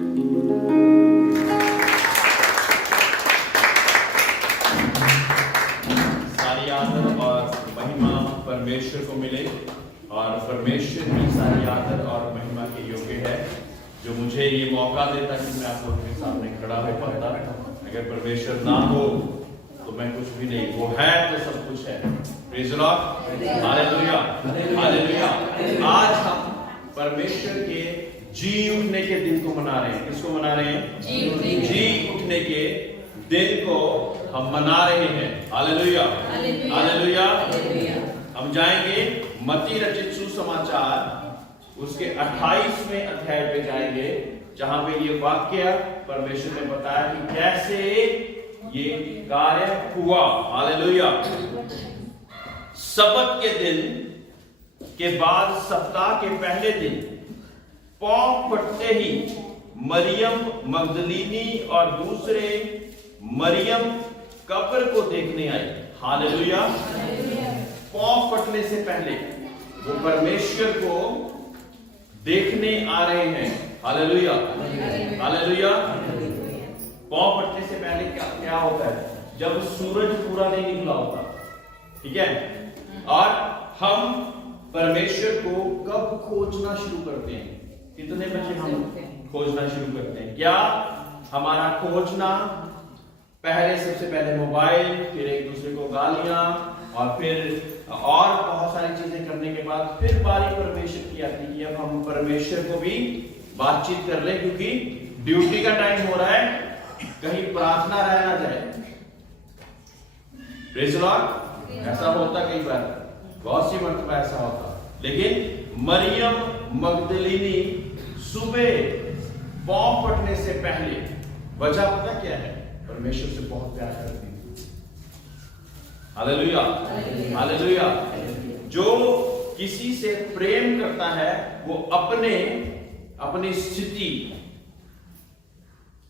सारी आदर और महिमा परमेश्वर को मिले और परमेश्वर की सारी आदर और महिमा के योग्य है जो मुझे ये मौका देता कि मैं आप लोगों के सामने खड़ा हो पाता। अगर परमेश्वर ना हो तो मैं कुछ भी नहीं, वो है तो सब कुछ है। Praise the Lord, hallelujah, hallelujah. आज हम परमेश्वर के जी उठने के दिन को मना रहे हैं। किसको मना रहे हैं? जी उठने के दिन को हम मना रहे हैं। Hallelujah, hallelujah. हम जाएंगे मत्ती रचित सुसमाचार उसके 28वें अध्याय पे जाएंगे, जहां पे ये वाक्य परमेश्वर ने बताया कि कैसे ये कार्य हुआ। हालेलुया। सबत के दिन के बाद सप्ताह के पहले दिन पौ फटते ही मरियम मगदलीनी और दूसरे मरियम कब्र को देखने आई। हालेलुया। पौ फटने से पहले वो परमेश्वर को देखने आ रहे हैं। Hallelujah, hallelujah. पौ फटने से पहले क्या होता है? जब सूरज पूरा नहीं निकला होता, ठीक है। और हम परमेश्वर को कब खोजना शुरू करते हैं? कितने बजे हम खोजना शुरू करते हैं? क्या हमारा खोजना पहले सबसे पहले मोबाइल, फिर एक दूसरे को गालियां और फिर और बहुत सारी चीजें करने के बाद फिर बारी परमेश्वर की आती है कि अब हम परमेश्वर को भी बातचीत कर ले, क्योंकि ड्यूटी का टाइम हो रहा है, कहीं प्रार्थना रह ना जाए। Praise the Lord. ऐसा होता कई बार, बहुत सी मर्तबा ऐसा होता। लेकिन मरियम मगदलीनी सुबह पौ फटने से पहले, वजह पता क्या है? परमेश्वर से बहुत प्यार करती थी। Hallelujah, hallelujah. जो किसी से प्रेम करता है वो अपनी स्थिति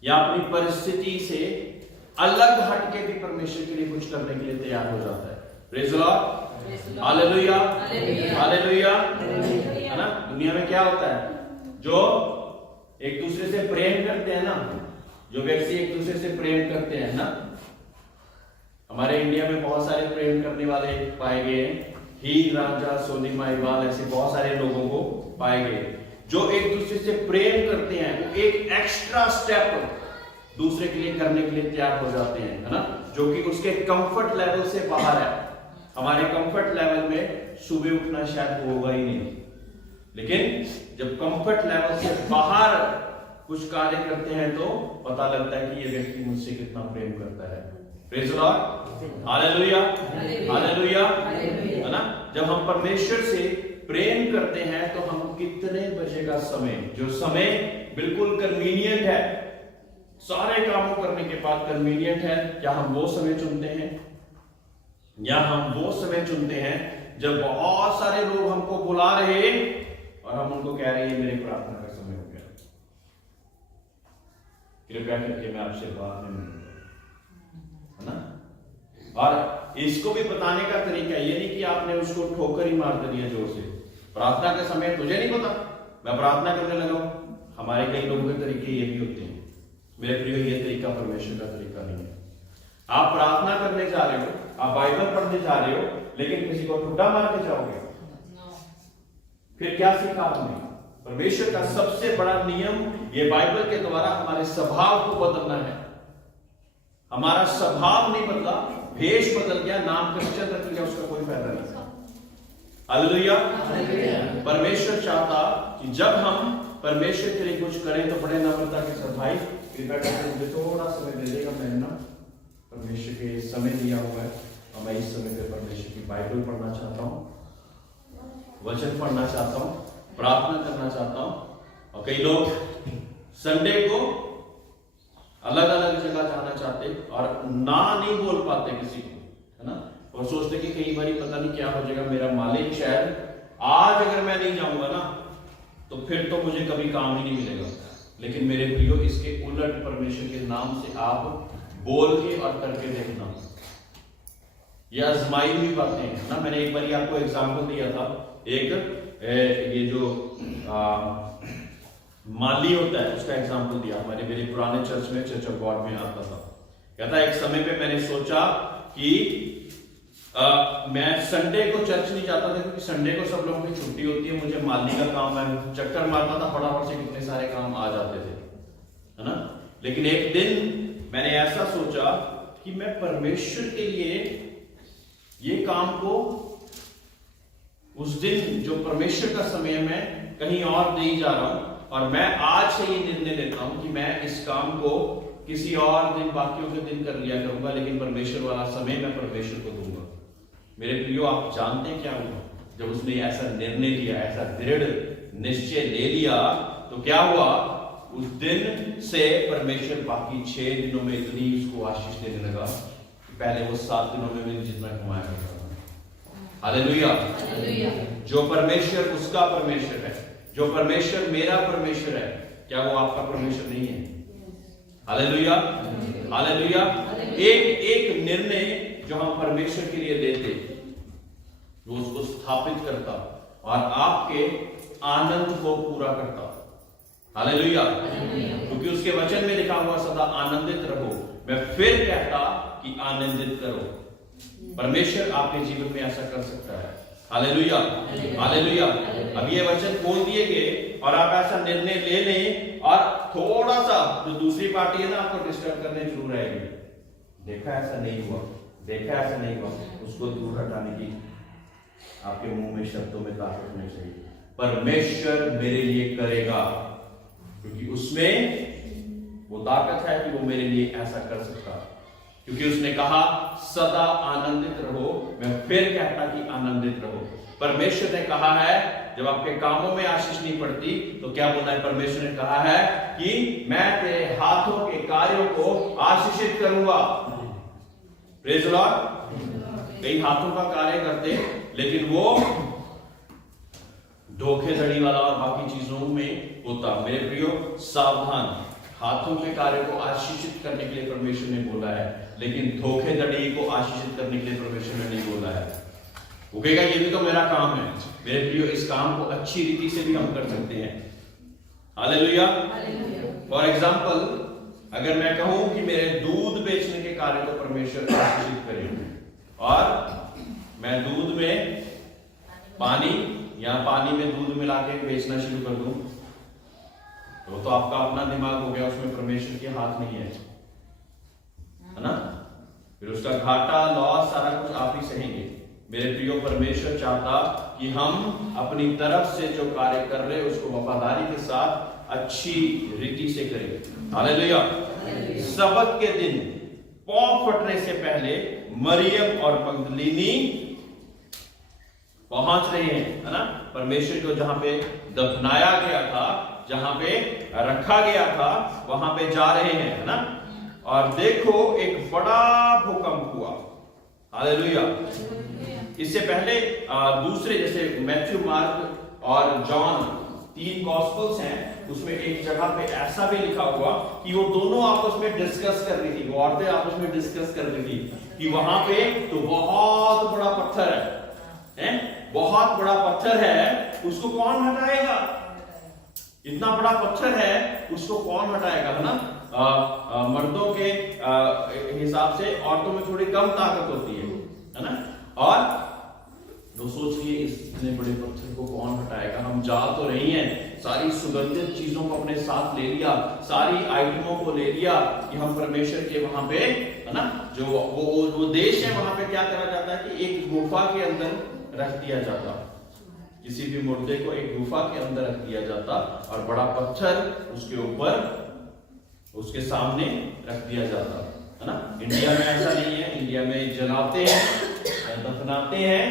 या अपनी परिस्थिति से अलग हट के भी परमेश्वर के लिए कुछ करने के लिए तैयार हो जाता है। Praise the Lord, hallelujah, hallelujah. है ना? दुनिया में क्या होता है? जो एक दूसरे से प्रेम करते हैं ना, जो व्यक्ति एक दूसरे से प्रेम करते हैं ना, हमारे इंडिया में बहुत सारे प्रेम करने वाले पाए गए हैं। हीर रांझा, सोनी माहीवाल, ऐसे बहुत सारे लोगों को पाए गए जो एक दूसरे से प्रेम करते हैं। वो एक एक्स्ट्रा स्टेप दूसरे के लिए करने के लिए तैयार हो जाते हैं, है ना, जो कि उसके कंफर्ट लेवल से बाहर है। हमारे कंफर्ट लेवल में सुबह उठना शायद होगा ही नहीं, लेकिन जब कंफर्ट लेवल से बाहर कुछ कार्य करते हैं तो पता लगता है कि ये व्यक्ति मुझसे कितना प्रेम करता है। Praise the Lord, hallelujah, hallelujah. है ना? जब हम परमेश्वर से प्रेम करते हैं तो हम कितने बजे का समय, जो समय बिल्कुल कन्वीनियंट है, सारे कामों करने के बाद कन्वीनियंट है, क्या हम वो समय चुनते हैं? या हम वो समय चुनते हैं जब बहुत सारे लोग हमको बुला रहे और हम उनको कह रहे हैं मेरे प्रार्थना का समय हो गया, कृपया करके मैं आपसे बात नहीं मिलूंगा, है ना? और इसको भी बताने का तरीका ये नहीं कि आपने उसको ठोकर ही मार दिया जोर से। प्रार्थना का समय तुझे नहीं पता, मैं प्रार्थना करने लगा हूं। हमारे कई लोगों के तरीके ये भी होते हैं। मेरे प्रिय, ये तरीका परमेश्वर का तरीका नहीं है। आप प्रार्थना करने जा रहे हो, आप बाइबल पढ़ने जा रहे हो, लेकिन किसी को ठुड्डा मार के जाओगे, फिर क्या सीखा आपने? परमेश्वर का सबसे बड़ा नियम ये बाइबल के द्वारा हमारे स्वभाव को बदलना है। हमारा स्वभाव नहीं बदला, भेष बदल गया, नाम क्रिश्चियन रख लिया, उसका कोई फायदा नहीं। हालेलुया। परमेश्वर चाहता कि जब हम परमेश्वर के लिए कुछ करें तो बड़े नम्रता के साथ, भाई कृपया करके मुझे थोड़ा समय दे देगा, मैं ना परमेश्वर के समय दिया हुआ है और मैं इस समय पे परमेश्वर की बाइबल पढ़ना चाहता हूँ, वचन पढ़ना चाहता हूँ, प्रार्थना करना चाहता हूँ। और कई लोग संडे को अलग अलग जगह जाना चाहते और ना नहीं बोल पाते किसी को, है ना, और सोचते कि कई बार पता नहीं क्या हो जाएगा, मेरा मालिक शायद आज अगर मैं नहीं जाऊंगा ना तो फिर तो मुझे कभी काम ही नहीं मिलेगा। लेकिन मेरे प्रियो, इसके उलट परमेश्वर के नाम से आप बोल के और करके देखना, ये आजमाई हुई बातें हैं ना। मैंने एक बार आपको एग्जाम्पल दिया था, एक ये जो माली होता है, उसका एग्जाम्पल दिया। मेरे पुराने चर्च में, चर्च ऑफ गॉड में आता था। कहता एक समय पे मैंने सोचा कि मैं संडे को चर्च नहीं जाता था, क्योंकि संडे को सब लोगों की छुट्टी होती है। मुझे माली का काम, मैं चक्कर मारता था, फटाफट से कितने सारे काम आ जाते थे, है ना। लेकिन एक दिन मैंने ऐसा सोचा कि मैं परमेश्वर के लिए ये काम को उस दिन जो परमेश्वर का समय मैं कहीं और दे जा रहा हूं, और मैं आज से ये निर्णय लेता हूं कि मैं इस काम को किसी और दिन, बाकियों के दिन कर लिया करूंगा, लेकिन परमेश्वर वाला समय मैं परमेश्वर को दूंगा। मेरे प्रियो, आप जानते हैं क्या हुआ जब उसने ऐसा निर्णय लिया, ऐसा दृढ़ निश्चय ले लिया, तो क्या हुआ? उस दिन से परमेश्वर बाकी 6 दिनों में इतनी उसको आशीष देने लगा कि पहले वो 7 दिनों में भी जितना कमाया करता था। हालेलुया। जो परमेश्वर उसका परमेश्वर है, जो परमेश्वर मेरा परमेश्वर है, क्या वो आपका परमेश्वर नहीं है? Hallelujah, hallelujah. एक एक निर्णय जो हम परमेश्वर के लिए लेते, वो उसको स्थापित करता और आपके आनंद को पूरा करता। हालेलुया। क्योंकि उसके वचन में लिखा हुआ सदा आनंदित रहो। मैं फिर कहता कि आनंदित करो। परमेश्वर आपके जीवन में ऐसा कर सकता है। Hallelujah, hallelujah. अब ये वचन बोल दिए गए और आप ऐसा निर्णय ले लें, और थोड़ा सा जो दूसरी पार्टी है ना, आपको डिस्टर्ब करने शुरू रहेगी। देखा ऐसा नहीं हुआ, देखा ऐसा नहीं हुआ, उसको दूर हटाने की आपके मुंह में, शब्दों में ताकत होनी चाहिए। परमेश्वर मेरे लिए करेगा, क्योंकि उसमें वो ताकत है कि वो मेरे लिए ऐसा कर सकता है। क्योंकि उसने कहा सदा आनंदित रहो, मैं फिर कहता कि आनंदित रहो। परमेश्वर ने कहा है जब आपके कामों में आशीष नहीं पड़ती, तो क्या बोलना है? परमेश्वर ने कहा है कि मैं तेरे हाथों के कार्यों को आशीषित करूंगा। Praise the Lord. कई हाथों का कार्य करते, लेकिन वो धोखेधड़ी वाला और बाकी चीजों में होता। मेरे प्रियो, सावधान। हाथों के कार्य को आशीषित करने के लिए परमेश्वर ने बोला है, लेकिन धोखेधड़ी को आशीषित करने के लिए परमेश्वर ने नहीं बोला है। वो कहेगा ये भी तो मेरा काम है। मेरे प्रियो, इस काम को अच्छी रीति से भी हम कर सकते हैं। हालेलुया। फॉर एग्जाम्पल, अगर मैं कहूं कि मेरे दूध बेचने के कार्य को परमेश्वर आशीषित करे, और मैं दूध में पानी या पानी में दूध मिला के बेचना शुरू कर दूं, तो आपका अपना दिमाग हो गया, उसमें परमेश्वर के हाथ नहीं है ना। फिर उसका घाटा, लॉस, सारा कुछ आप ही सहेंगे। मेरे प्रियो, परमेश्वर चाहता कि हम अपनी तरफ से जो कार्य कर रहे उसको वफादारी के साथ अच्छी रीति से करें। हालेलुया। सबत के दिन पौ फटने से पहले मरियम और मगदलीनी पहुंच रहे हैं, है ना, परमेश्वर को जहां पे दफनाया गया था, जहां पे रखा गया था, वहां पे जा रहे हैं, है ना। और देखो एक बड़ा भूकंप हुआ। हालेलुया। इससे पहले दूसरे, जैसे मैथ्यू, मार्क और जॉन, 3 गॉस्पेल्स हैं, उसमें एक जगह पे ऐसा भी लिखा हुआ कि वो दोनों आपस में डिस्कस कर रही थी, वो औरतें आपस में डिस्कस कर रही थी कि वहां पे तो बहुत बड़ा पत्थर है, बहुत बड़ा पत्थर है, उसको कौन हटाएगा? इतना बड़ा पत्थर है, उसको कौन हटाएगा, है ना। मर्दों के हिसाब से औरतों में थोड़ी कम ताकत होती है ना। और तो सोचिए इतने बड़े पत्थर को कौन हटाएगा? हम जा तो रही हैं, सारी सुगंधित चीजों को अपने साथ ले लिया, सारी आइटमों को ले लिया कि हम परमेश्वर के वहां पे, है ना, जो वो देश है, वहां पे क्या करा जाता है कि एक गुफा के अंदर रख दिया जाता, किसी भी मुर्दे को एक गुफा के अंदर रख दिया जाता, और बड़ा पत्थर उसके ऊपर, उसके सामने रख दिया जाता, है ना। इंडिया में ऐसा नहीं है, इंडिया में जलाते हैं, दफनाते हैं,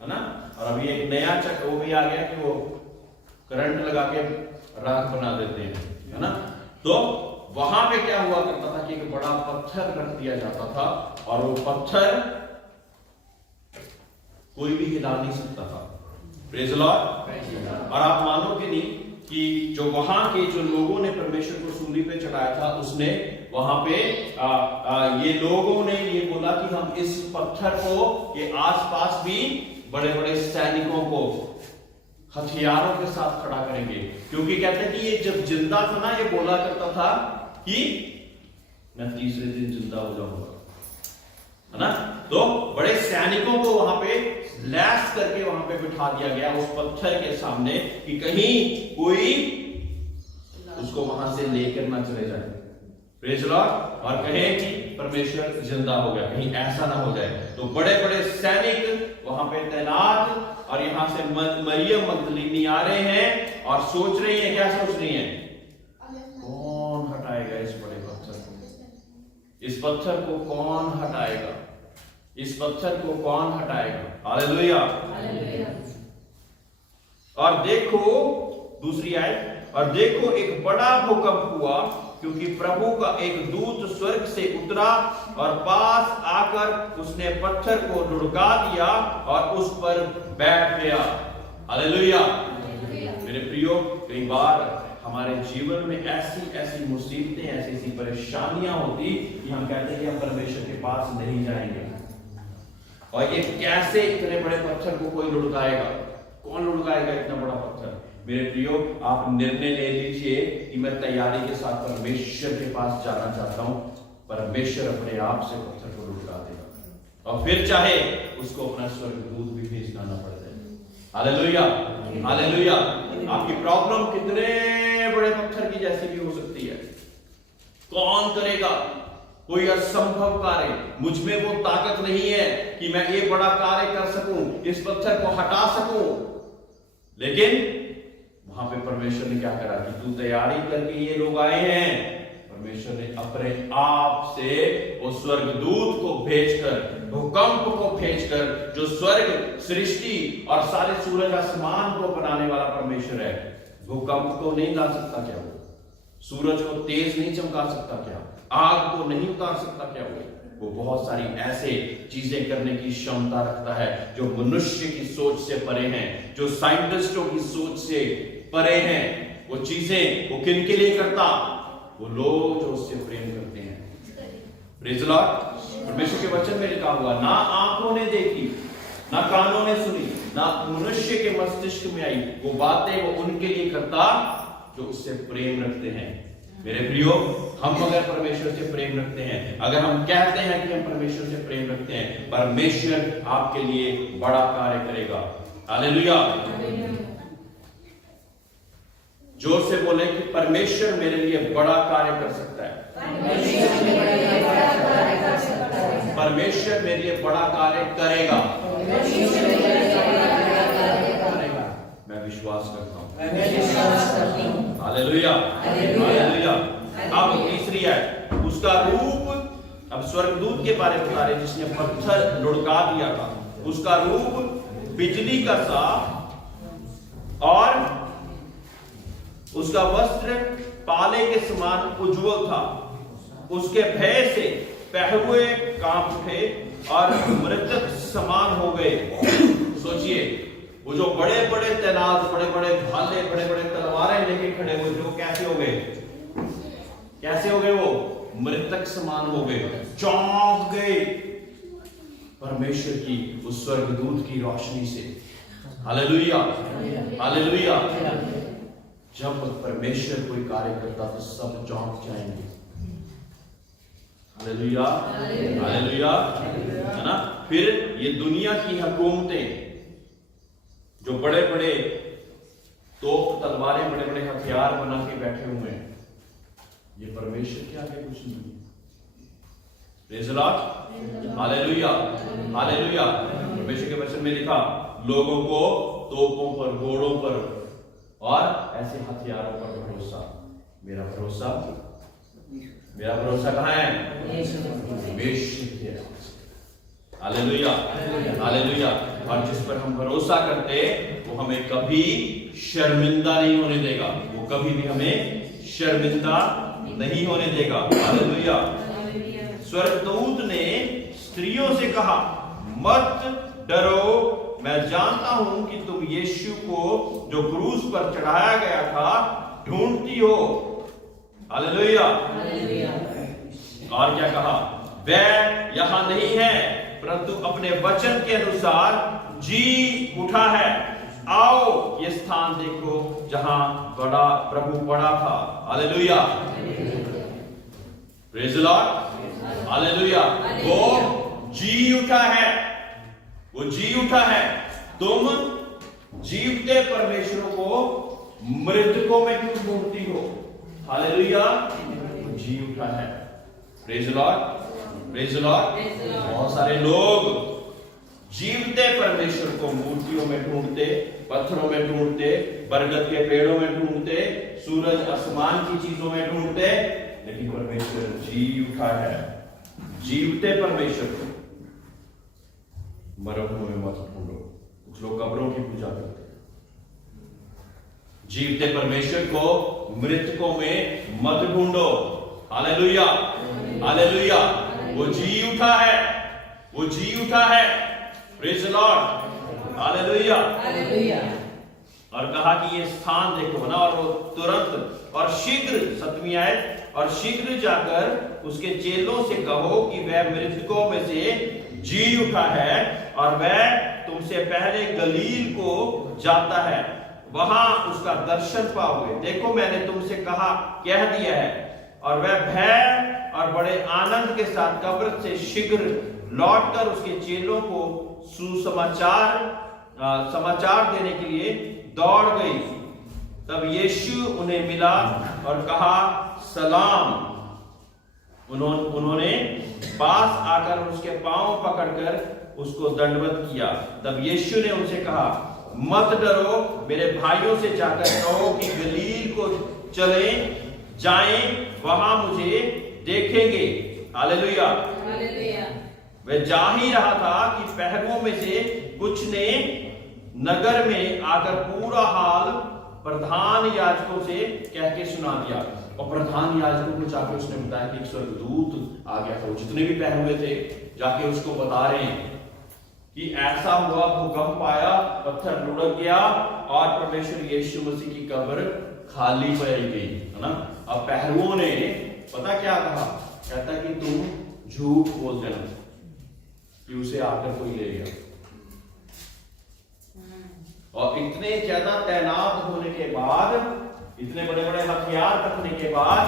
है ना। और अभी एक नया चक्र वो भी आ गया कि वो करंट लगा के राख बना देते हैं, है ना। तो वहां पे क्या हुआ करता था कि एक बड़ा पत्थर रख दिया जाता था, और वो पत्थर कोई भी हिला नहीं सकता था। Praise the Lord. और आप मानोगे नहीं कि जो वहां के जो लोगों ने परमेश्वर को सूली पे चढ़ाया था, उसने वहां पे ये लोगों ने ये बोला कि हम इस पत्थर को, ये आसपास भी बड़े बड़े सैनिकों को हथियारों के साथ खड़ा करेंगे। क्योंकि कहते हैं कि ये जब जिंदा था ना, ये बोला करता था कि मैं तीसरे दिन जिंदा हो जाऊंगा, है ना। तो बड़े सैनिकों को वहां पे लैस करके वहां पे बिठा दिया गया उस पत्थर के सामने कि कहीं कोई उसको वहां से लेकर ना चले जाए, प्रेज़ लॉर्ड, और कहे कि परमेश्वर जिंदा हो गया, कहीं ऐसा ना हो जाए। तो बड़े बड़े सैनिक वहां पे तैनात, और यहां से मरियम मगदलीनी आ रहे हैं और सोच रही है, क्या सोच रही है, कौन हटाएगा इस बड़े पत्थर को, इस पत्थर को कौन हटाएगा, इस पत्थर को कौन हटाएगा। हालेलुया। और देखो दूसरी आयत, और देखो एक बड़ा भूकंप हुआ, क्योंकि प्रभु का एक दूत स्वर्ग से उतरा और पास आकर उसने पत्थर को लुढ़का दिया और उस पर बैठ गया। हालेलुया। मेरे प्रियो, कई बार हमारे जीवन में ऐसी ऐसी मुसीबतें, ऐसी ऐसी परेशानियां होती कि हम कहते हैं कि हम परमेश्वर के पास नहीं जाएंगे। और ये कैसे इतने बड़े पत्थर को कोई लुढ़काएगा, कौन लुढ़काएगा इतना बड़ा पत्थर। मेरे प्रियो, आप निर्णय ले लीजिए कि मैं तैयारी के साथ परमेश्वर के पास जाना चाहता हूं। परमेश्वर अपने आप से पत्थर को लुढ़का देगा, और फिर चाहे उसको अपना स्वर्गदूत भी भेजना ना पड़ जाए। Hallelujah, hallelujah. आपकी प्रॉब्लम कितने बड़े पत्थर की जैसी भी हो सकती है, कौन करेगा कोई असंभव कार्य। मुझ में वो ताकत नहीं है कि मैं ये बड़ा कार्य कर सकूं, इस पत्थर को हटा सकूं, लेकिन वहां पे परमेश्वर ने क्या करा कि तू तैयारी करके ये लोग आए हैं, परमेश्वर ने अपने आप से उस स्वर्गदूत को भेजकर, भूकंप को भेजकर, जो स्वर्ग सृष्टि और सारे सूरज आसमान को बनाने वाला परमेश्वर है, भूकंप को नहीं ला सकता क्या वो? सूरज को तेज नहीं चमका सकता क्या? आग को नहीं उतार सकता क्या वो बहुत सारी ऐसे चीजें करने की क्षमता रखता है जो मनुष्य की सोच से परे हैं, जो साइंटिस्टों की सोच से परे हैं। वो चीजें वो किन के लिए करता? वो लोग जो उससे प्रेम करते हैं। Praise Lord. परमेश्वर के वचन में लिखा हुआ, ना आंखों ने देखी, ना कानों ने सुनी, ना मनुष्य के मस्तिष्क में आई वो बातें वो उनके लिए करता जो उससे प्रेम रखते हैं। मेरे प्रियो, हम अगर परमेश्वर से प्रेम रखते हैं, अगर हम कहते हैं कि हम परमेश्वर से प्रेम रखते हैं, परमेश्वर आपके लिए बड़ा कार्य करेगा। हालेलुया। जोर से बोले कि परमेश्वर मेरे लिए बड़ा कार्य कर सकता है। परमेश्वर मेरे लिए बड़ा कार्य करेगा। मैं विश्वास करता हूं। Hallelujah, hallelujah. अब तीसरी है उसका रूप। अब स्वर्गदूत के बारे में बता रहे जिसने पत्थर लुढ़का दिया था। उसका रूप बिजली का सा और उसका वस्त्र पाले के समान उज्जवल था। उसके भय से पहरुए कांप उठे और मृतक समान हो गए। सोचिए, वो जो बड़े बड़े तैनात, बड़े बड़े भाले, बड़े बड़े तलवारें लेके खड़े हुए थे, वो कैसे हो गए? कैसे हो गए? वो मृतक समान हो गए, चौंक गए परमेश्वर की उस स्वर्गदूत की रोशनी से। Hallelujah, hallelujah. जब परमेश्वर कोई कार्य करता तो सब चौंक जाएंगे। हालेलुया, हालेलुया, है ना। फिर ये दुनिया की हुकूमतें जो बड़े बड़े तोप, तलवारें, बड़े बड़े हथियार बना के बैठे हुए हैं, ये परमेश्वर के आगे कुछ नहीं। Praise the Lord, hallelujah, hallelujah. परमेश्वर के वचन में लिखा, लोगों को तोपों पर, घोड़ों पर और ऐसे हथियारों पर भरोसा। मेरा भरोसा कहां है? परमेश्वर के। Hallelujah, hallelujah. और जिस पर हम भरोसा करते वो हमें कभी शर्मिंदा नहीं होने देगा, वो कभी भी हमें शर्मिंदा नहीं होने देगा। हालेलुया। स्वर्गदूत ने स्त्रियों से कहा, मत डरो, मैं जानता हूं कि तुम यीशु को जो क्रूस पर चढ़ाया गया था ढूंढती हो। हालेलुया। और क्या कहा? वह यहां नहीं है, परंतु अपने वचन के अनुसार जी उठा है। आओ ये स्थान देखो जहां बड़ा प्रभु पड़ा था। Hallelujah, praise the Lord, hallelujah. वो जी उठा है, वो जी उठा है। तुम जीवते परमेश्वर को मृतकों में क्यों ढूंढती हो? हालेलुया, जी उठा है। Praise the Lord, praise the Lord. बहुत सारे लोग जीवते परमेश्वर को मूर्तियों में ढूंढते, पत्थरों में ढूंढते, बरगद के पेड़ों में ढूंढते, सूरज आसमान की चीजों में ढूंढते, लेकिन परमेश्वर जी उठा है। जीवते परमेश्वर को मरहूं में मत ढूंढो। कुछ लोग कब्रों की पूजा करते हैं। जीवते परमेश्वर को मृतकों में मत ढूंढो। Hallelujah, hallelujah. वो जी उठा है, वो जी उठा है। Praise the Lord, hallelujah, hallelujah. और कहा कि ये स्थान देखो ना, और वो तुरंत और शीघ्र, 7वीं आयत, और शीघ्र जाकर उसके चेलों से कहो कि वह मृतकों में से जी उठा है और वह तुमसे पहले गलील को जाता है, वहां उसका दर्शन पाओगे। देखो मैंने तुमसे कह दिया है। और वह भय और बड़े आनंद के साथ कब्र से शीघ्र लौटकर उसके चेलों को समाचार देने के लिए दौड़ गई। तब यीशु उन्हें मिला और कहा सलाम। उन्होंने पास आकर उसके पांव पकड़कर उसको दंडवत किया। तब यीशु ने उनसे कहा मत डरो, मेरे भाइयों से जाकर कहो कि गलील को चले जाएं, वहां मुझे देखेंगे। Hallelujah, hallelujah. वह जा ही रहा था कि पहरुओं में से कुछ ने नगर में आकर पूरा हाल प्रधान याजकों से कह के सुना दिया। और प्रधान याजकों को जाके उसने बताया कि एक स्वर्गदूत आ गया था। वो जितने भी पहरुए थे जाके उसको बता रहे हैं कि ऐसा हुआ, भूकंप आया, पत्थर लुढ़क गया और परमेश्वर यीशु मसीह की कब्र खाली पाई गई, है ना। अब पहरुओं ने पता क्या कहा? कहता कि तुम झूठ बोल देना कि उसे आकर कोई ले गया। और इतने ज्यादा तैनात होने के बाद, इतने बड़े बड़े हथियार रखने के बाद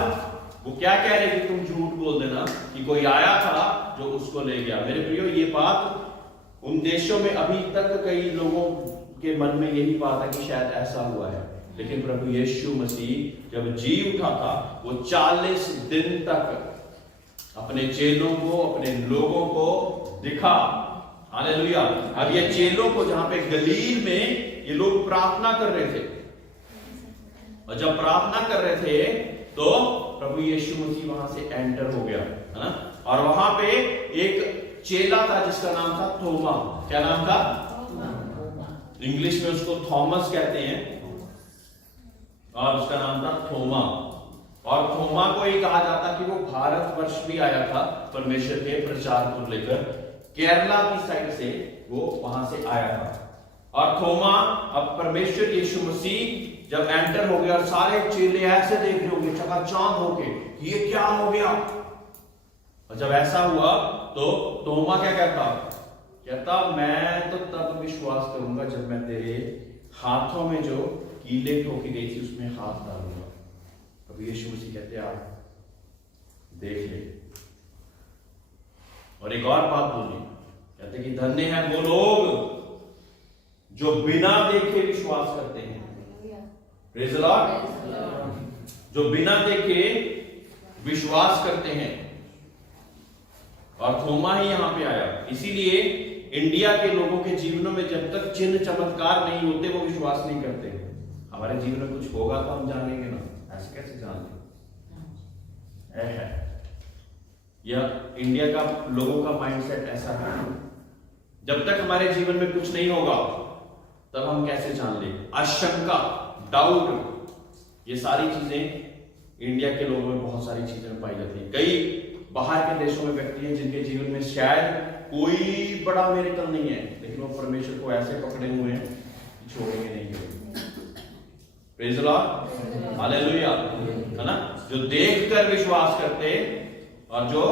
वो क्या कह रहे कि तुम झूठ बोल देना कि कोई आया था जो उसको ले गया। मेरे प्रियो, ये बात उन देशों में अभी तक कई लोगों के मन में यही बात है कि शायद ऐसा हुआ है। लेकिन प्रभु यीशु मसीह जब जी उठा था, वो 40 दिन तक अपने चेलों को, अपने लोगों को दिखा। हालेलुया। अब ये चेलों को जहां पे गलील में ये लोग प्रार्थना कर रहे थे, और जब प्रार्थना कर रहे थे तो प्रभु यीशु मसीह वहां से एंटर हो गया, है ना। और वहां पे एक चेला था जिसका नाम था थोमा। क्या नाम था? इंग्लिश में उसको थॉमस कहते हैं, और उसका नाम था थोमा। और थोमा को ही कहा जाता कि वो भारतवर्ष भी आया था परमेश्वर के प्रचार को लेकर। केरला की साइड से वो वहां से आया था। और थोमा, अब परमेश्वर यीशु मसीह जब एंटर हो गया और सारे चेले ऐसे देख रहे होंगे चकाचौंध होके कि ये क्या हो गया। और जब ऐसा हुआ तो थोमा क्या कहता, मैं तो तब विश्वास करूंगा जब मैं तेरे हाथों में जो कीले ठोकी गई थी उसमें हाथ डालूंगा। अब यीशु मसीह कहते आप देख ले। और एक और बात बोली, कहते कि धन्य है वो लोग जो बिना देखे विश्वास करते हैं। Praise the Lord. जो बिना देखे विश्वास करते हैं। और थोमा ही यहां पे आया। इसीलिए इंडिया के लोगों के जीवनों में जब तक चिन्ह चमत्कार नहीं होते वो विश्वास नहीं करते। हमारे जीवन में कुछ होगा तो हम जानेंगे ना, ऐसे कैसे जान लें? है यह इंडिया का लोगों का माइंडसेट ऐसा है। जब तक हमारे जीवन में कुछ नहीं होगा तब हम कैसे जान लें? आशंका, डाउट, ये सारी चीजें इंडिया के लोगों में बहुत सारी चीजें पाई जाती है। कई बाहर के देशों में व्यक्ति हैं जिनके जीवन में शायद कोई बड़ा मिरेकल नहीं है, लेकिन वो परमेश्वर को ऐसे पकड़े हुए हैं कि छोड़ेंगे नहीं करेंगे। प्रेज़ द लॉर्ड, हालेलुया, है ना। जो देखकर विश्वास करते और जो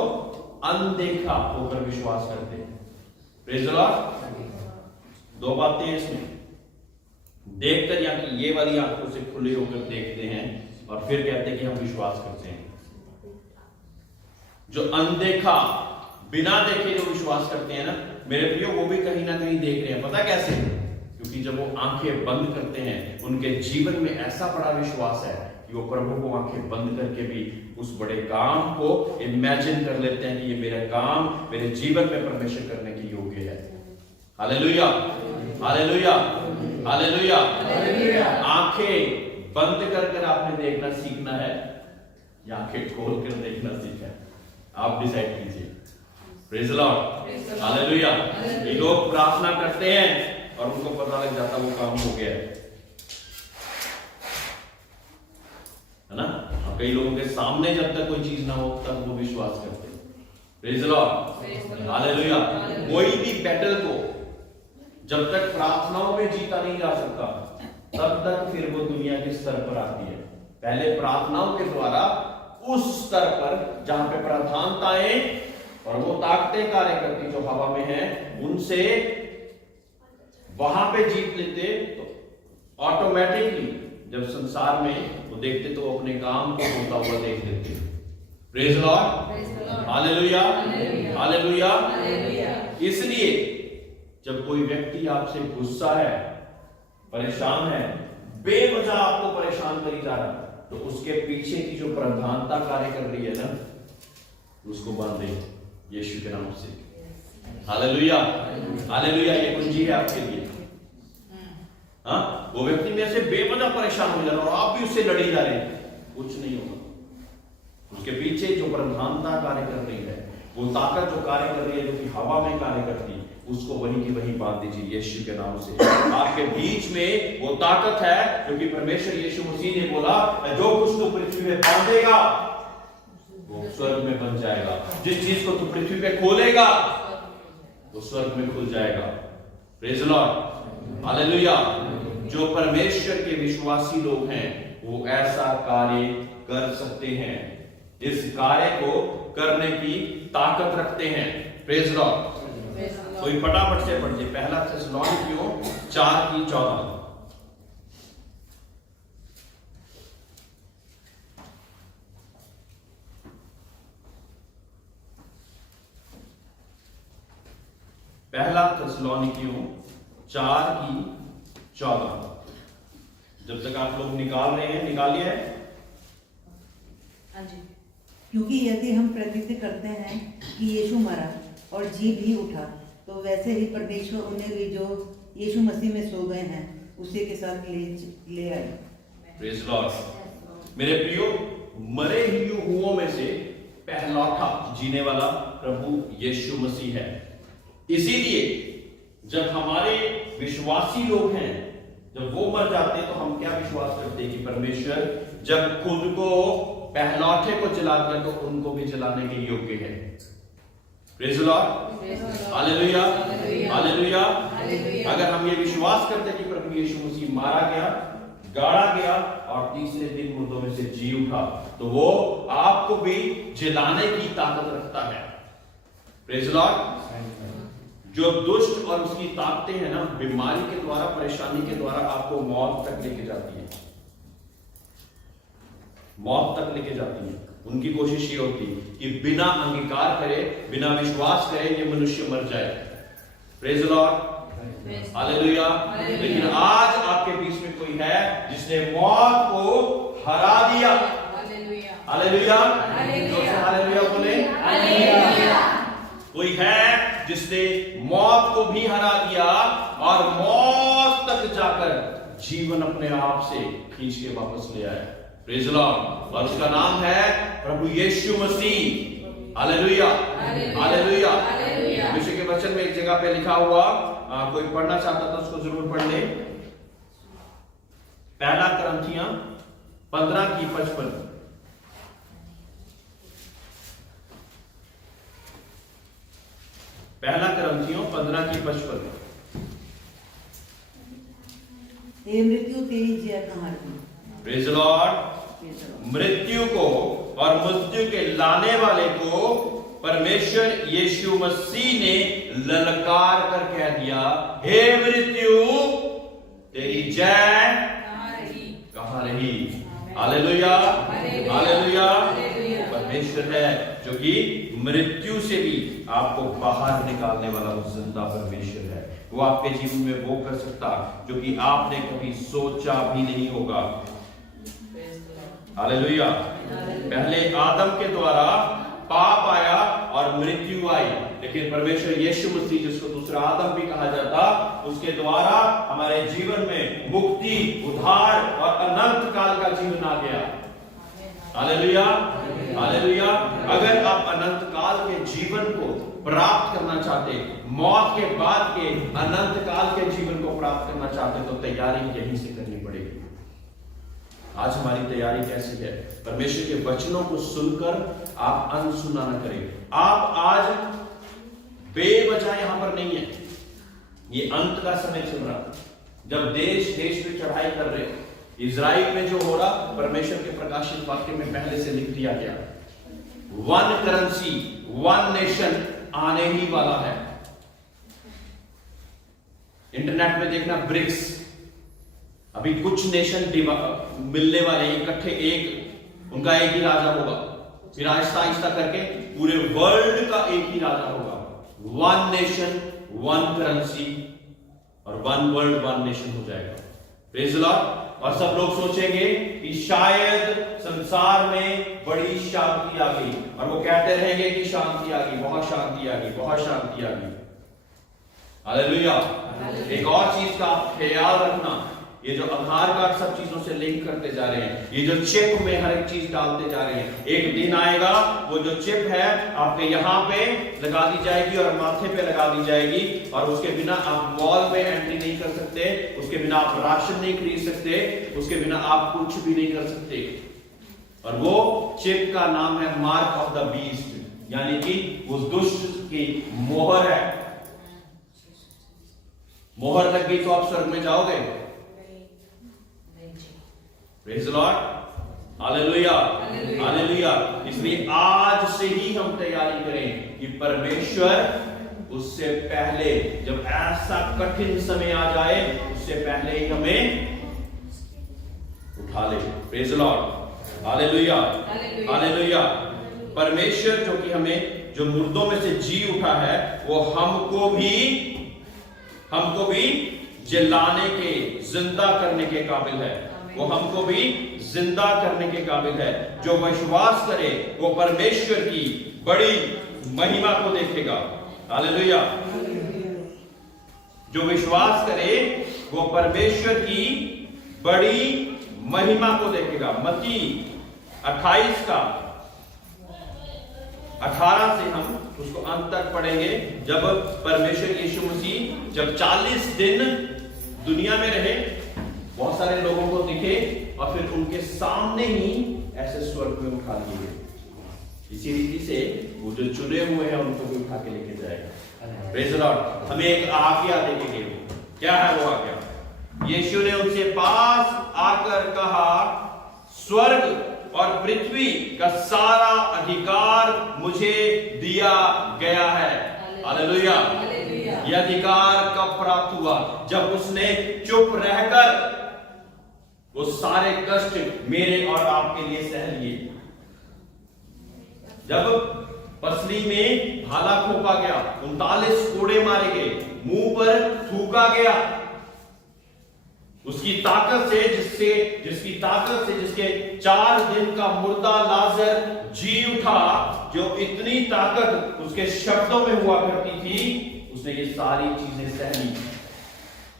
अनदेखा होकर विश्वास करते। Praise the Lord. दो बातें हैं इसमें। देखकर या कि ये वाली आंखों से खुले होकर देखते हैं और फिर कहते हैं कि हम विश्वास करते हैं। जो अनदेखा बिना देखे जो विश्वास करते हैं ना मेरे प्रियो, वो भी कहीं ना कहीं देख रहे हैं। पता कैसे? क्योंकि जब वो आंखें बंद करते हैं उनके जीवन में ऐसा बड़ा विश्वास है कि वो प्रभु को आंखें बंद करके भी उस बड़े काम को इमेजिन कर लेते हैं कि ये मेरा काम मेरे जीवन में परमेश्वर करने के योग्य है। Hallelujah, hallelujah, hallelujah. आंखें बंद कर आपने देखना सीखना है या आंखें खोल कर देखना सीखना है, आप डिसाइड कीजिए। Praise the Lord, hallelujah. ये लोग प्रार्थना करते हैं और उनको पता लग जाता वो काम हो गया है ना। कई लोगों के सामने जब तक कोई चीज ना हो तब वो विश्वास करते हैं। Praise the Lord, hallelujah. कोई भी बैटल को जब तक प्रार्थनाओं में जीता नहीं जा सकता तब तक फिर वो दुनिया के स्तर पर आती है। पहले प्रार्थनाओं के द्वारा उस स्तर पर जहां पे प्रधानताएं और वो ताकतें कार्य करती जो हवा में है उनसे वहां पे जीत लेते, तो ऑटोमेटिकली जब संसार में वो देखते तो अपने काम को होता हुआ देख लेते। Praise the Lord, hallelujah, hallelujah. इसलिए जब कोई व्यक्ति आपसे गुस्सा है, परेशान है, बेवजह आपको परेशान करी जा रहा है, तो उसके पीछे की जो प्रधानता कार्य कर रही है ना उसको बांधे यीशु के नाम से। Hallelujah, hallelujah. ये कुंजी है आपके लिए। हाँ, वो व्यक्ति में से बेवजह परेशान हो जा रहा है और आप भी उससे लड़ी जा रहे हैं, कुछ नहीं होगा। उसके पीछे जो प्रधानता कार्य कर रही है, वो ताकत जो कार्य कर रही है, जो कि हवा में कार्य करती है, उसको वहीं की वहीं बांध दीजिए यीशु के नाम से। आपके बीच में वो ताकत है क्योंकि परमेश्वर यीशु मसीह ने बोला जो कुछ तू पृथ्वी में बांधेगा वो स्वर्ग में बन जाएगा, जिस चीज को तू पृथ्वी पे खोलेगा वो स्वर्ग में खुल जाएगा। Praise the Lord, hallelujah. जो परमेश्वर के विश्वासी लोग हैं वो ऐसा कार्य कर सकते हैं, इस कार्य को करने की ताकत रखते हैं। Praise the Lord. कोई फटाफट से पढ़िए पहला थिस्सलुनीकियों 4:14। पहला थिस्सलुनीकियों 4:14। जब तक आप लोग निकाल रहे हैं निकालिए। हाँ जी। क्योंकि यदि हम प्रतिज्ञा करते हैं कि यीशु मरा और जी भी उठा, तो वैसे ही परमेश्वर उन्हें भी जो यीशु मसीह में सो गए हैं उसी के साथ ले आए। Praise Lord. मेरे प्रियो, मरे हुओं में से पहलौठा जीने वाला प्रभु यीशु मसीह है। इसीलिए जब हमारे विश्वासी लोग हैं जब वो मर जाते हैं तो हम क्या विश्वास करते हैं कि परमेश्वर जब खुद को पहलौठे को जला दिया तो उनको भी जलाने के योग्य है। Praise the Lord, hallelujah, hallelujah. अगर हम ये विश्वास करते हैं कि प्रभु यीशु मसीह मारा गया, गाड़ा गया और तीसरे दिन मुर्दों में से जी उठा, तो वो आपको भी जलाने की ताकत रखता है। Praise the Lord. जो दुष्ट और उसकी ताकतें हैं ना, बीमारी के द्वारा, परेशानी के द्वारा आपको मौत तक लेके जाती है, मौत तक लेके जाती है। उनकी कोशिश ये होती है कि बिना अंगीकार करे, बिना विश्वास करे ये मनुष्य मर जाए। Praise the Lord, hallelujah. लेकिन आज आपके बीच में कोई है जिसने मौत को हरा दिया। हालेलुया, हालेलुया बोले। कोई है जिसने मौत को भी हरा दिया और मौत तक जाकर जीवन अपने आप से खींच के वापस ले आया। Praise the Lord. और उसका नाम है प्रभु यीशु मसीह। Hallelujah, hallelujah. विषय के वचन में एक जगह पे लिखा हुआ, कोई पढ़ना चाहता था उसको जरूर पढ़ ले। पहला कुरिन्थियों 15:55। पहला कुरिन्थियों 15:55। हे मृत्यु तेरी जय कहाँ रही? Praise the Lord. मृत्यु को और मृत्यु के लाने वाले को परमेश्वर यीशु मसीह ने ललकार कर कह दिया, हे मृत्यु तेरी जय कहां रही? Hallelujah, hallelujah. परमेश्वर है जो कि मृत्यु से भी आपको बाहर निकालने वाला वो जिंदा परमेश्वर है। वो आपके जीवन में वो कर सकता जो कि आपने कभी सोचा भी नहीं होगा। हालेलुया। पहले आदम के द्वारा पाप आया और मृत्यु आई, लेकिन परमेश्वर यीशु मसीह, जिसको दूसरा आदम भी कहा जाता, उसके द्वारा हमारे जीवन में मुक्ति, उद्धार और अनंत काल का जीवन आ गया। Hallelujah, hallelujah. अगर आप अनंत काल के जीवन को प्राप्त करना चाहते, मौत के बाद के अनंत काल के जीवन को प्राप्त करना चाहते, तो तैयारी यहीं से करनी पड़ेगी। आज हमारी तैयारी कैसी है? परमेश्वर के वचनों को सुनकर आप अनसुना न करें। आप आज बेवजह यहां पर नहीं है। ये अंत का समय चल रहा, जब देश में चढ़ाई कर रहे हैं। इजराइल में जो हो रहा, परमेश्वर के प्रकाशित वाक्य में पहले से लिख दिया गया। वन करेंसी, वन नेशन आने ही वाला है। इंटरनेट में देखना, ब्रिक्स, अभी कुछ नेशन मिलने वाले, इकट्ठे एक, उनका एक ही राजा होगा। फिर आहिस्ता आहिस्ता करके पूरे वर्ल्ड का एक ही राजा होगा। वन नेशन, वन करेंसी और वन वर्ल्ड, वन नेशन हो जाएगा। Praise the Lord. और सब लोग सोचेंगे कि शायद संसार में बड़ी शांति आ गई, और वो कहते रहेंगे कि शांति आ गई, बहुत शांति आ गई, बहुत शांति आ गई। हालेलुया। एक और चीज का ख्याल रखना, ये जो आधार कार्ड सब चीजों से लिंक करते जा रहे हैं, ये जो चिप में हर एक चीज डालते जा रहे हैं, एक दिन आएगा वो जो चिप है आपके यहाँ पे लगा दी जाएगी और माथे पे लगा दी जाएगी, और उसके बिना आप मॉल में एंट्री नहीं कर सकते, उसके बिना आप राशन नहीं खरीद सकते, उसके बिना आप कुछ भी नहीं कर सकते। और वो चिप का नाम है मार्क ऑफ द बीस्ट, यानी कि उस दुष्ट की मोहर है। मोहर लग गई तो आप स्वर्ग में जाओगे? Praise the Lord. Hallelujah, hallelujah. इसलिए आज से ही हम तैयारी करें कि परमेश्वर उससे पहले, जब ऐसा कठिन समय आ जाए, उससे पहले ही हमें उठा ले। Praise the Lord. Hallelujah, hallelujah. परमेश्वर जो कि हमें, जो मुर्दों में से जी उठा है, वो हमको भी जिलाने के, जिंदा करने के काबिल है। वो हमको भी जिंदा करने के काबिल है। जो विश्वास करे वो परमेश्वर की बड़ी महिमा को देखेगा। हालेलुया। जो विश्वास करे वो परमेश्वर की बड़ी महिमा को देखेगा। मत्ती 28 का 18 से हम उसको अंत तक पढ़ेंगे। जब परमेश्वर यीशु मसीह जब 40 दिन दुनिया में रहे, बहुत सारे लोगों को दिखे, और फिर उनके सामने ही ऐसे स्वर्ग में उठा लिए गए। इसी रीति से वो जो चुने हुए हैं उनको भी उठा के लेके जाएगा। Praise the Lord. हमें एक आज्ञा देके गए। क्या है वो आज्ञा? यीशु ने उनसे पास आकर कहा, स्वर्ग और पृथ्वी का सारा अधिकार मुझे दिया गया है। हालेलुया। यह अधिकार कब प्राप्त हुआ? जब उसने चुप रहकर वो सारे कष्ट मेरे और आपके लिए सह लिए। जब पसली में भाला खोपा गया, 39 कोड़े मारे गए, मुंह पर थूका गया, उसकी ताकत से, जिसके 4 दिन का मुर्दा लाजर जी उठा, जो इतनी ताकत उसके शब्दों में हुआ करती थी, उसने ये सारी चीजें सह ली।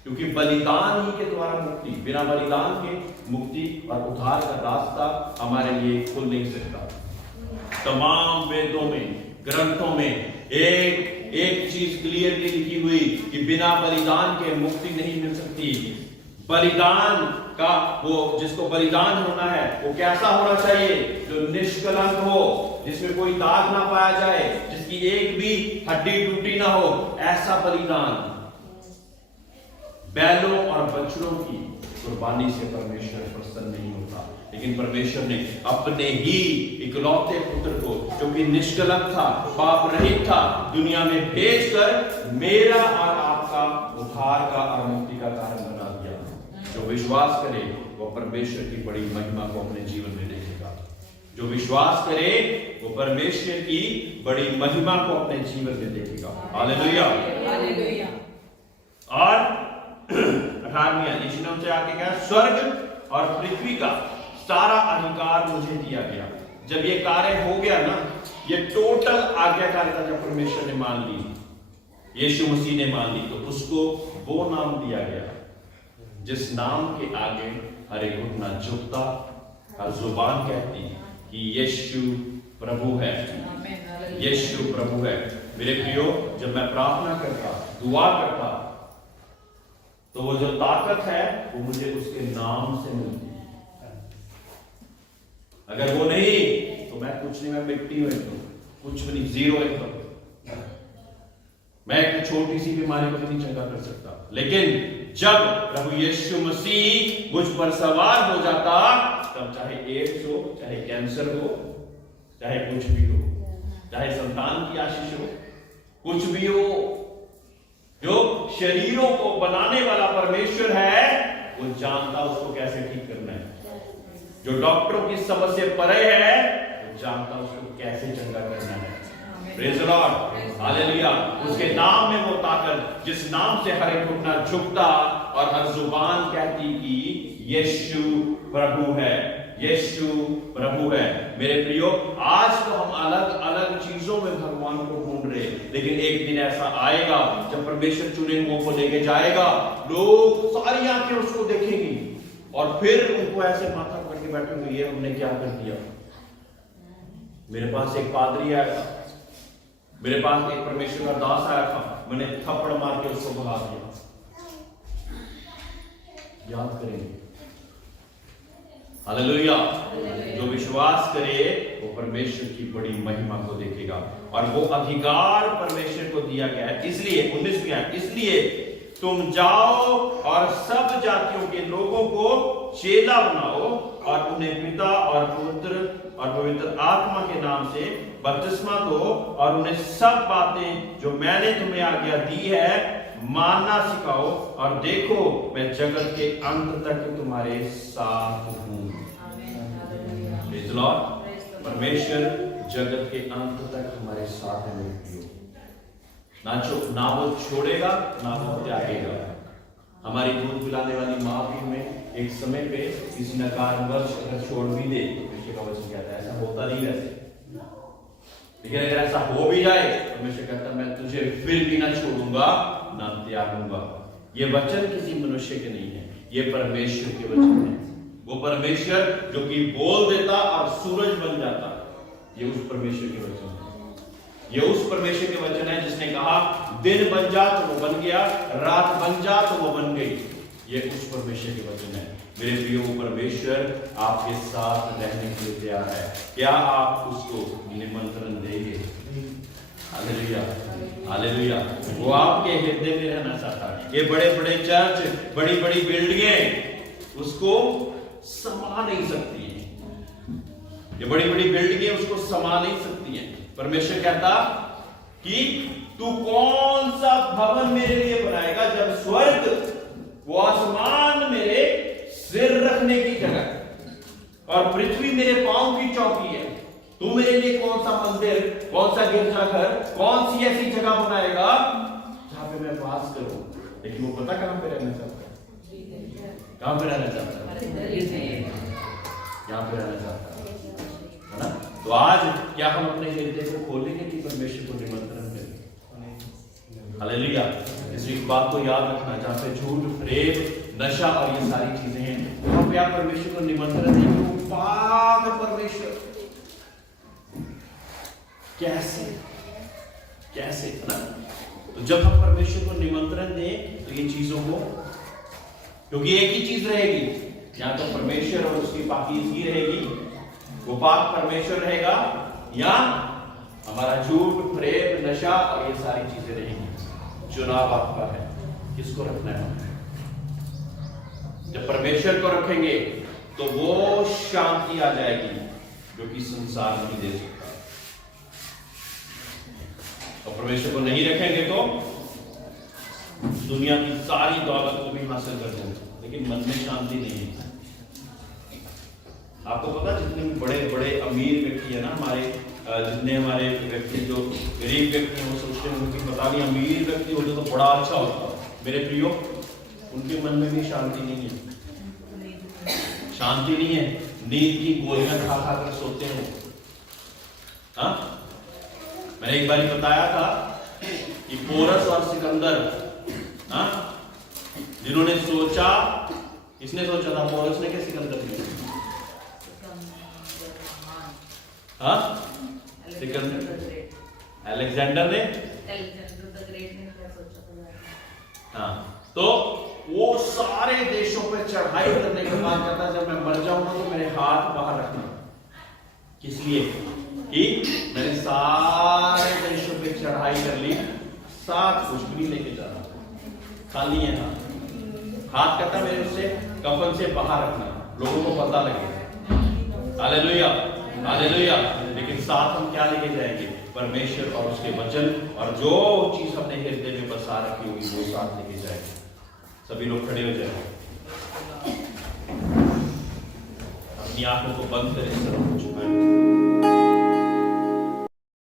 क्योंकि बलिदान ही के द्वारा मुक्ति, बिना बलिदान के मुक्ति और उद्धार का रास्ता हमारे लिए खुल नहीं सकता। तमाम वेदों में, ग्रंथों में एक चीज क्लियरली लिखी हुई कि बिना बलिदान के मुक्ति नहीं मिल सकती। बलिदान का वो, जिसको बलिदान होना है, वो कैसा होना चाहिए? जो निष्कलंक हो, जिसमें कोई दाग ना पाया जाए, जिसकी एक भी हड्डी टूटी ना हो, ऐसा बलिदान। बैलों और बछड़ों की कुर्बानी से परमेश्वर प्रसन्न नहीं होता, लेकिन परमेश्वर ने अपने ही इकलौते पुत्र को, जो कि निष्कलंक था, पाप रहित था, दुनिया में भेजकर मेरा और आपका उद्धार का और मुक्ति का कारण बना दिया। जो विश्वास करे वो परमेश्वर की बड़ी महिमा को अपने जीवन में देखेगा। जो विश्वास करे वो परमेश्वर की बड़ी महिमा को अपने जीवन में देखेगा। हालेलुया। हालेलुया। और 18वां यीशु से आगे क्या, स्वर्ग और पृथ्वी का सारा अधिकार मुझे दिया गया। जब ये कार्य हो गया ना, ये टोटल आज्ञाकारिता जब परमेश्वर ने मान ली, यीशु मसीह ने मान ली, तो उसको वो नाम दिया गया जिस नाम के आगे हर एक घुटना झुकता, हर जुबान कहती कि यीशु प्रभु है, यीशु प्रभु है। मेरे प्रियो, जब मैं प्रार्थना करता, दुआ करता, तो वो जो ताकत है वो मुझे उसके नाम से मिलती है। अगर वो नहीं तो मैं कुछ नहीं, मैं मिट्टी हूं, कुछ भी नहीं, जीरो एकदम। मैं एक छोटी सी बीमारी को भी नहीं चंगा कर सकता, लेकिन जब प्रभु यीशु मसीह मुझ पर सवार हो जाता, तब चाहे एड्स हो, चाहे कैंसर हो, चाहे कुछ भी हो, चाहे संतान की आशीष हो, कुछ भी हो, जो शरीरों को बनाने वाला परमेश्वर है वो जानता उसको कैसे ठीक करना है। जो डॉक्टरों की समझ से परे है वो जानता उसको कैसे चंगा करना है। Praise the Lord, hallelujah. उसके नाम में वो ताकत जिस नाम से हर एक घुटना झुकता और हर जुबान कहती कि यीशु प्रभु है, यीशु प्रभु है। मेरे प्रियो, आज तो हम अलग अलग चीजों में भगवान को ढूंढ रहे, लेकिन एक दिन ऐसा आएगा जब परमेश्वर चुने हुओं को लेके जाएगा, लोग सारी आंखें उसको देखेंगी और फिर उनको ऐसे माथा करके बैठेंगे, ये हमने क्या कर दिया। मेरे पास एक पादरी आया था, मेरे पास एक परमेश्वर का दास आया था, मैंने थप्पड़ मार के उसको भगा दिया। याद करेंगे। हालेलुया। जो विश्वास करे वो परमेश्वर की बड़ी महिमा को देखेगा, और वो अधिकार परमेश्वर को दिया गया है। इसलिए 19वां, इसलिए तुम जाओ और सब जातियों के लोगों को चेला बनाओ और उन्हें पिता और पुत्र और पवित्र आत्मा के नाम से बपतिस्मा दो, और उन्हें सब बातें जो मैंने तुम्हें आज्ञा दी है मानना सिखाओ, और देखो मैं जगत के अंत तक तुम्हारे साथ हूं। Praise the Lord. परमेश्वर जगत के अंत तक हमारे साथ है। ना वो छोड़ेगा ना वो त्यागेगा। हमारी दूध पिलाने वाली माँ भी हमें एक समय पे किसी न कारणवश अगर छोड़ भी दे, परमेश्वर का वचन कहता है ऐसा होता नहीं वैसे, लेकिन अगर ऐसा हो भी जाए, परमेश्वर कहता मैं तुझे फिर भी ना छोड़ूंगा ना त्यागूंगा। ये वचन किसी मनुष्य के नहीं है, ये परमेश्वर के वचन है। वो परमेश्वर जो कि बोल देता और सूरज बन जाता, ये उस परमेश्वर के वचन है। ये उस परमेश्वर के वचन है जिसने कहा दिन बन जा तो वो बन गया, रात बन जा तो वो बन गई। ये उस परमेश्वर के वचन है। मेरे प्रियो, वो परमेश्वर आपके साथ रहने के लिए तैयार है। क्या आप उसको निमंत्रण देंगे? Hallelujah, hallelujah. वो आपके हृदय में रहना चाहता है। ये बड़े बड़े चर्च, बड़ी बड़ी बिल्डिंगें उसको समा नहीं सकती हैं। ये बड़ी बड़ी बिल्डिंगें उसको समा नहीं सकती हैं। परमेश्वर कहता कि तू कौन सा भवन मेरे लिए बनाएगा, जब स्वर्ग वो आसमान मेरे सिर रखने की जगह और पृथ्वी मेरे पांव की चौकी है। तू मेरे लिए कौन सा मंदिर, कौन सा गिरजाघर, कौन सी ऐसी जगह बनाएगा जहां पे मैं वास करूं। लेकिन वो पता कहां पे रहना चाहता है? कहां पे रहना चाहता है? यहां पे रहना चाहता है ना। तो आज क्या हम अपने हृदय को खोलेंगे कि परमेश्वर को निमंत्रण करें? हालेलुया। इस बात को याद रखना, जहां पे झूठ, प्रेम, नशा और ये सारी चीजें हैं, वहां पे आप परमेश्वर को निमंत्रण देंगे। वो पाक परमेश्वर कैसे कैसे ना। तो जब हम परमेश्वर को निमंत्रण दें तो ये चीजों को, क्योंकि एक ही चीज रहेगी, या तो परमेश्वर और उसकी पाकीज़गी रहेगी, वो पाक परमेश्वर रहेगा, या हमारा झूठ, प्रेम, नशा और ये सारी चीजें रहेंगी। चुनाव आपका है, किसको रखना है। जब परमेश्वर को रखेंगे तो वो शांति आ जाएगी जो कि संसार नहीं दे सकता। और परमेश्वर को नहीं रखेंगे तो दुनिया की सारी दौलत को भी हासिल कर लेंगे, लेकिन लेकिन मन में शांति नहीं है। आपको पता जितने भी बड़े बड़े अमीर व्यक्ति है ना हमारे, जितने हमारे व्यक्ति जो गरीब व्यक्ति हैं वो सोचते हैं उनकी पता नहीं अमीर व्यक्ति होते तो बड़ा अच्छा होता। मेरे प्रियो, उनके मन में भी शांति नहीं है, शांति नहीं है, नींद की गोलियां खा खा कर सोते हैं वो। हाँ, मैंने एक बार बताया था कि पोरस और सिकंदर, हाँ, जिन्होंने सोचा, किसने सोचा था, पोरस ने क्या सिकंदर ने? हाँ, सिकंदर, अलेक्जेंडर ने, हाँ, तो वो सारे देशों पे चढ़ाई करने के बाद कहता जब मैं मर जाऊंगा तो मेरे हाथ बाहर रखना। किस लिए? कि मैंने सारे देशों पे चढ़ाई कर ली, साथ कुछ भी लेके जा रहा, खाली है हाथ कहता मेरे उससे कफन से बाहर रखना, लोगों को पता लगे। Hallelujah, hallelujah. लेकिन साथ हम क्या लेके जाएंगे? परमेश्वर और उसके वचन, और जो चीज हमने हृदय में बसा रखी होगी वो साथ लेके जाएंगे। सभी लोग खड़े हो जाए, अपनी आंखों को बंद करें, सब कुछ